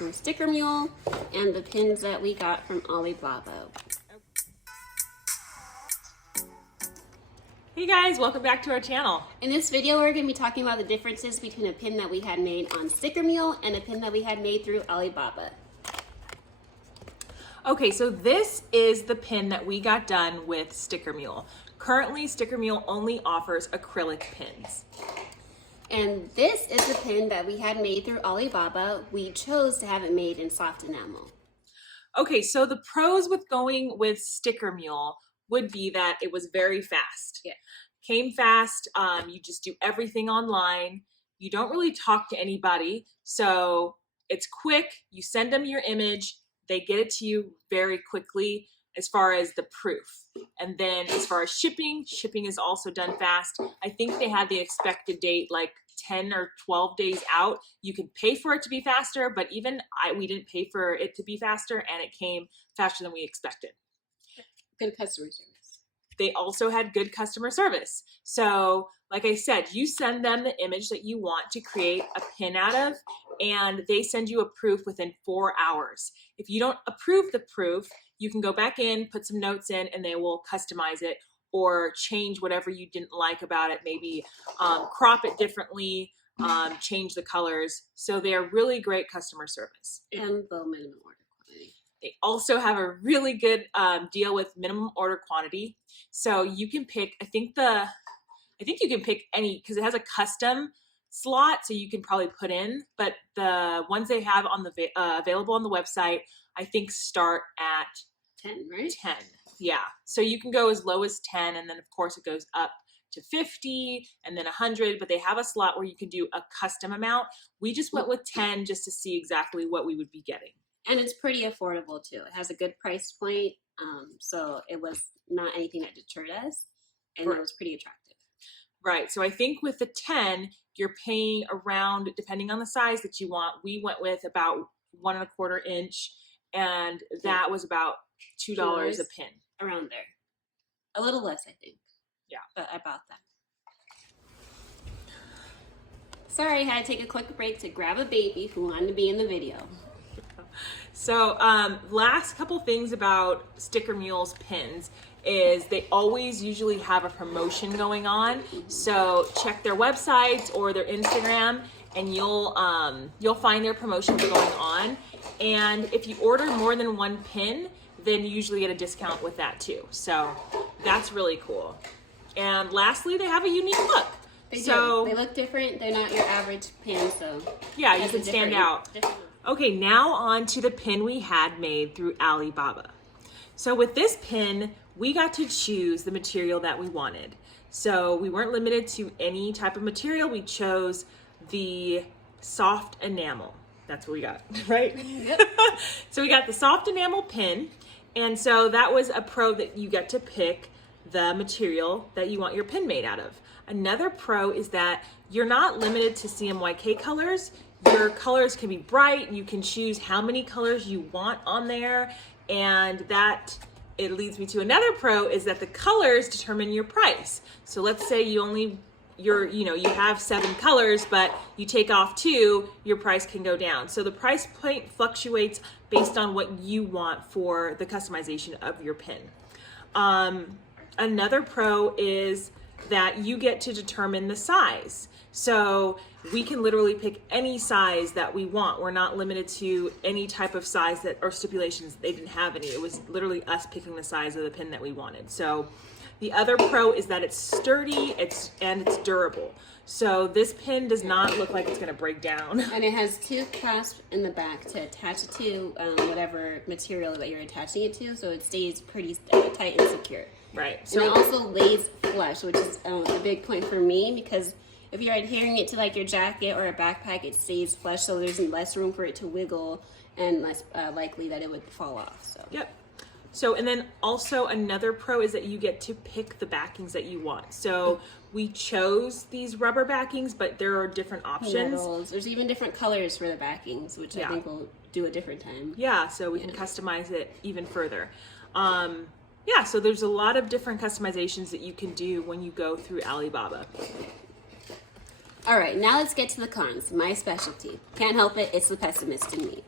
from Sticker Mule and the pins that we got from Alibaba. Hey guys, welcome back to our channel. In this video, we're going to be talking about the differences between a pin that we had made on Sticker Mule and a pin that we had made through Alibaba. Okay, so this is the pin that we got done with Sticker Mule. Currently, Sticker Mule only offers acrylic pins. And this is the pin that we had made through Alibaba. We chose to have it made in soft enamel. Okay, so the pros with going with Sticker Mule would be that it was very fast. Yeah. Came fast, you just do everything online. You don't really talk to anybody, so it's quick. You send them your image, they get it to you very quickly as far as the proof. And then as far as shipping is also done fast. I think they had the expected date like 10 or 12 days out. You can pay for it to be faster, but even we didn't pay for it to be faster, and it came faster than we expected. Good customer service. They also had good customer service. So like I said, you send them the image that you want to create a pin out of, and they send you a proof within 4 hours. If you don't approve the proof, you can go back in, put some notes in, and they will customize it or change whatever you didn't like about it. Maybe crop it differently, change the colors. So they're really great customer service. And low minimum order quantity. They also have a really good deal with minimum order quantity. So you can pick, I think you can pick any, because it has a custom slot, so you can probably put in, but the ones they have on the available on the website, I think start at 10, right? 10. Yeah. So you can go as low as 10, and then of course it goes up to 50 and then 100, but they have a slot where you can do a custom amount. We just went with 10 just to see exactly what we would be getting. And it's pretty affordable too. It has a good price point, so it was not anything that deterred us, and it was pretty attractive. Right. So I think with the 10, you're paying around, depending on the size that you want. We went with about 1¼ inch, and that was about $2 a pin. Around there. A little less, I think. Yeah. But I bought that. Sorry, I had to take a quick break to grab a baby who wanted to be in the video. So last couple things about Sticker Mule's pins is they always usually have a promotion going on. So check their websites or their Instagram, and you'll find their promotions going on. And if you order more than one pin, then you usually get a discount with that too. So that's really cool. And lastly, they have a unique look. They do. They look different. They're not your average pin, so yeah, you can stand out. Okay, now on to the pin we had made through Alibaba. So with this pin, we got to choose the material that we wanted. So we weren't limited to any type of material. We chose the soft enamel. That's what we got, right? Yep. So we got the soft enamel pin. And so that was a pro that you get to pick the material that you want your pin made out of. Another pro is that you're not limited to CMYK colors. Your colors can be bright. You can choose how many colors you want on there. And that, it leads me to another pro, is that the colors determine your price. So let's say you have 7 colors, but you take off 2, your price can go down. So the price point fluctuates based on what you want for the customization of your pin. Another pro is that you get to determine the size. So we can literally pick any size that we want. We're not limited to any type of size that or stipulations. They didn't have any. It was literally us picking the size of the pin that we wanted. So the other pro is that it's sturdy, and it's durable. So this pin does not look like it's going to break down. And it has 2 clasps in the back to attach it to whatever material that you're attaching it to, so it stays pretty tight and secure. Right. So and it also lays flush, which is a big point for me, because if you're adhering it to like your jacket or a backpack, it stays flush, so there's less room for it to wiggle and less likely that it would fall off. So. Yep. So, and then also another pro is that you get to pick the backings that you want. So we chose these rubber backings, but there are different options. Metals. There's even different colors for the backings, which I think we'll do a different time. Yeah, so we can customize it even further. Yeah, so there's a lot of different customizations that you can do when you go through Alibaba. All right, now let's get to the cons, my specialty. Can't help it, it's the pessimist in me.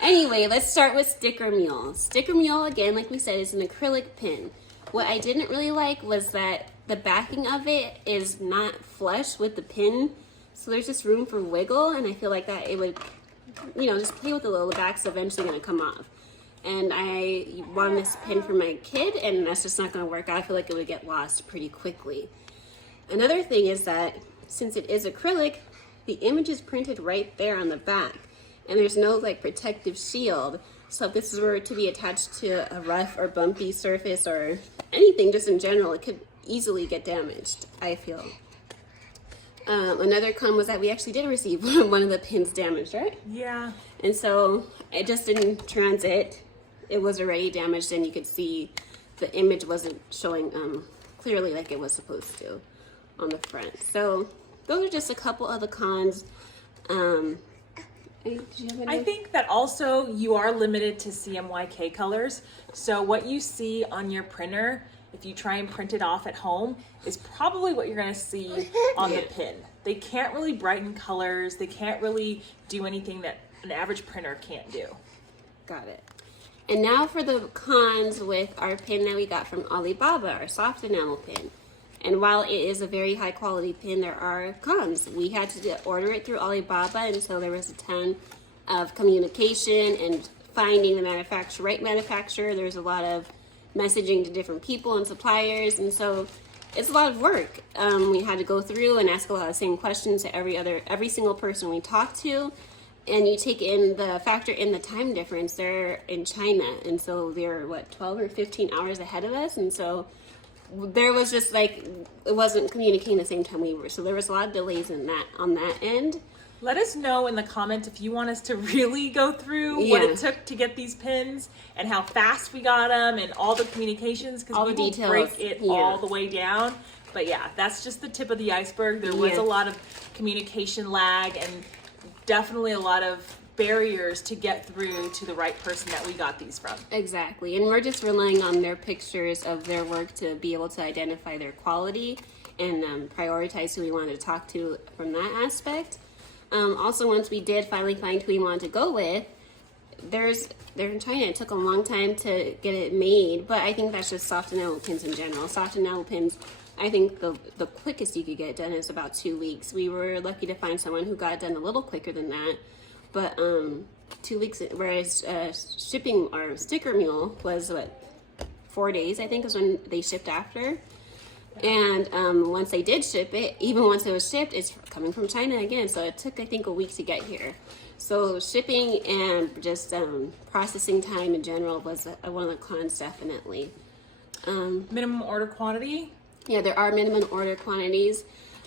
Anyway, let's start with Sticker Mule. Sticker Mule, again, like we said, is an acrylic pin. What I didn't really like was that the backing of it is not flush with the pin, so there's just room for wiggle, and I feel like that it would, you know, just play with the little back's eventually going to come off. And I won this pin for my kid, and that's just not going to work out. I feel like it would get lost pretty quickly. Another thing is that since it is acrylic, the image is printed right there on the back, and there's no like protective shield. So if this were to be attached to a rough or bumpy surface or anything just in general, it could easily get damaged, I feel. Another con was that we actually did receive one of the pins damaged, right? Yeah. And so it just in transit, it was already damaged, and you could see the image wasn't showing clearly like it was supposed to on the front. So those are just a couple of the cons. I think that also you are limited to CMYK colors. So what you see on your printer, if you try and print it off at home, is probably what you're going to see on the pin. They can't really brighten colors. They can't really do anything that an average printer can't do. Got it. And now for the cons with our pin that we got from Alibaba, our soft enamel pin. And while it is a very high quality pin, there are cons. We had to order it through Alibaba, and so there was a ton of communication and finding the right manufacturer. There's a lot of messaging to different people and suppliers, and so it's a lot of work. We had to go through and ask a lot of the same questions to every single person we talked to. And you take in factor in the time difference. They're in China, and so they're 12 or 15 hours ahead of us, and so there was just like it wasn't communicating the same time we were. So there was a lot of delays on that end. Let us know in the comments if you want us to really go through what it took to get these pins and how fast we got them and all the communications, because we will break it all the way down. But yeah, that's just the tip of the iceberg. There was a lot of communication lag and definitely a lot of barriers to get through to the right person that we got these from. Exactly, and we're just relying on their pictures of their work to be able to identify their quality and prioritize who we wanted to talk to from that aspect. Also, once we did finally find who we wanted to go with, they're in China. It took a long time to get it made, but I think that's just soft enamel pins in general. Soft enamel pins, I think the quickest you could get done is about 2 weeks. We were lucky to find someone who got it done a little quicker than that. But 2 weeks, whereas shipping our Sticker Mule was 4 days, I think, is when they shipped after. And once they did ship it, even once it was shipped, it's coming from China again. So it took, I think, a week to get here. So shipping and just processing time in general was one of the cons, definitely. Minimum order quantity? Yeah, there are minimum order quantities,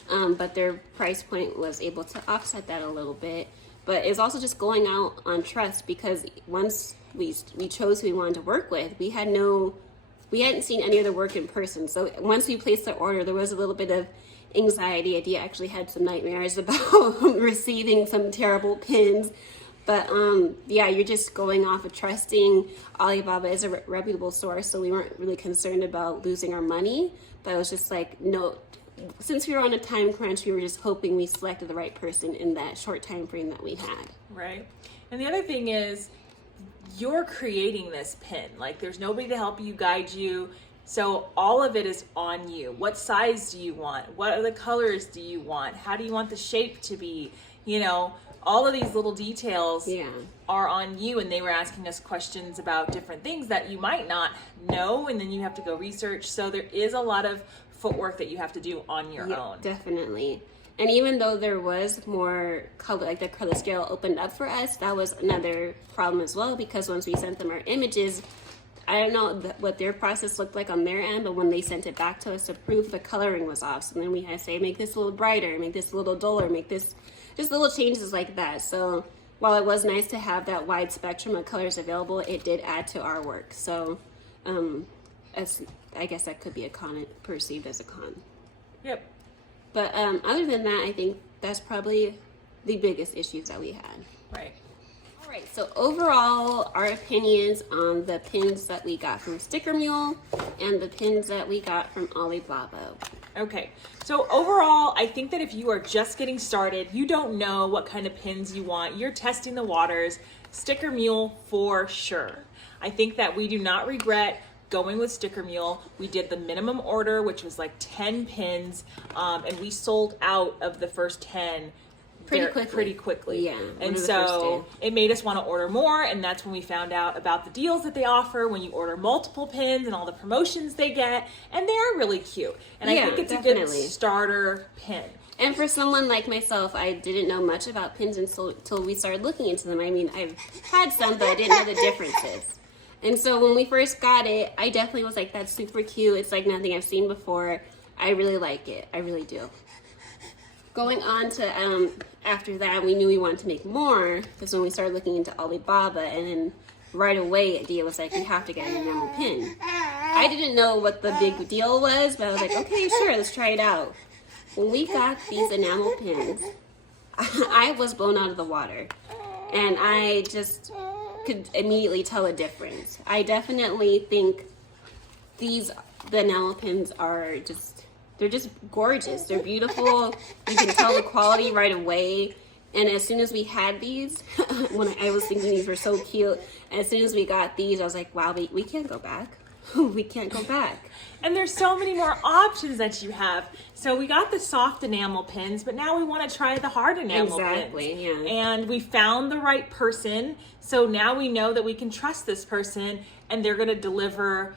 but their price point was able to offset that a little bit. But it's also just going out on trust, because once we chose who we wanted to work with, we hadn't seen any of the work in person. So once we placed the order, there was a little bit of anxiety. I actually had some nightmares about receiving some terrible pins. But yeah, you're just going off of trusting Alibaba is a reputable source, so we weren't really concerned about losing our money. But it was just like, no, since we were on a time crunch, we were just hoping we selected the right person in that short time frame that we had. Right. And the other thing is, you're creating this pin. Like, there's nobody to help you, guide you. So all of it is on you. What size do you want? What other colors do you want? How do you want the shape to be? You know, all of these little details are on you, and they were asking us questions about different things that you might not know, and then you have to go research. So there is a lot of footwork that you have to do on your own. Definitely. And even though there was more color, like the color scale opened up for us, that was another problem as well, because once we sent them our images, I don't know what their process looked like on their end, but when they sent it back to us to prove the coloring was off, so then we had to say, make this a little brighter, make this a little duller, make this, just little changes like that. So while it was nice to have that wide spectrum of colors available, it did add to our work. So I guess that could be a con, perceived as a con. Yep. But other than that, I think that's probably the biggest issues that we had. Right. All right, so overall, our opinions on the pins that we got from Sticker Mule and the pins that we got from Alibaba. Okay, so overall, I think that if you are just getting started, you don't know what kind of pins you want, you're testing the waters, Sticker Mule for sure. I think that we do not regret going with Sticker Mule. We did the minimum order, which was like 10 pins, and we sold out of the first 10 pretty quickly. Yeah. And so it made us want to order more, and that's when we found out about the deals that they offer when you order multiple pins and all the promotions they get, and they are really cute. And I think it's a good starter pin. And for someone like myself, I didn't know much about pins until we started looking into them. I mean, I've had some, but I didn't know the differences. And so when we first got it, I definitely was like, that's super cute. It's like nothing I've seen before. I really like it. I really do. Going on to, after that, we knew we wanted to make more, because when we started looking into Alibaba, and then right away, Dia was like, we have to get an enamel pin. I didn't know what the big deal was, but I was like, okay, sure, let's try it out. When we got these enamel pins, I was blown out of the water, and I just could immediately tell a difference. I definitely think the enamel pins are they're just gorgeous. They're beautiful. You can tell the quality right away. And as soon as we had these, when I was thinking these were so cute, and as soon as we got these, I was like, wow, we can't go back. We can't go back. And there's so many more options that you have. So we got the soft enamel pins, but now we want to try the hard enamel pins. Exactly, yeah. And we found the right person. So now we know that we can trust this person, and they're going to deliver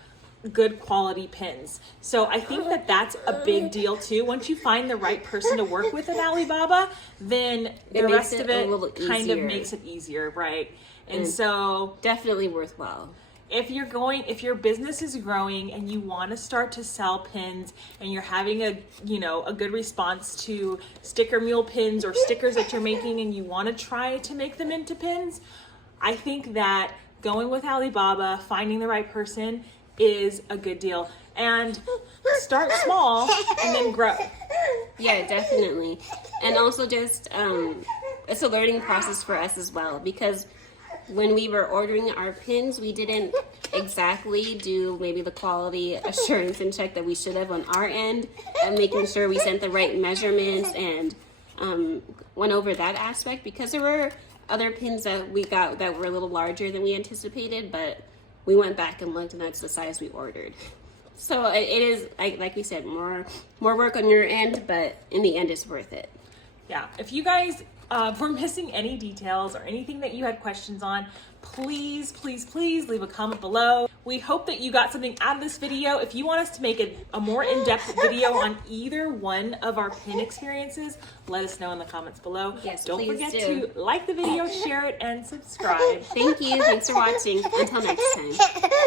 good quality pins. So I think that that's a big deal too. Once you find the right person to work with at Alibaba, then the rest of it kind of makes it easier, right? And so definitely worthwhile. If your business is growing and you want to start to sell pins, and you're having a good response to Sticker Mule pins or stickers that you're making, and you want to try to make them into pins, I think that going with Alibaba, finding the right person, is a good deal. And start small and then grow. Yeah, definitely. And also just it's a learning process for us as well, because when we were ordering our pins, we didn't exactly do maybe the quality assurance and check that we should have on our end, and making sure we sent the right measurements and went over that aspect, because there were other pins that we got that were a little larger than we anticipated, but we went back and looked, and that's the size we ordered. So it is, like we said, more work on your end, but in the end, it's worth it. Yeah. If you guys were missing any details or anything that you had questions on, please leave a comment below. We hope that you got something out of this video. If you want us to make a more in-depth video on either one of our pin experiences, let us know in the comments below. Yes, Don't forget do. to like the video, share it, and subscribe. Thank you. Thanks for watching. Until next time.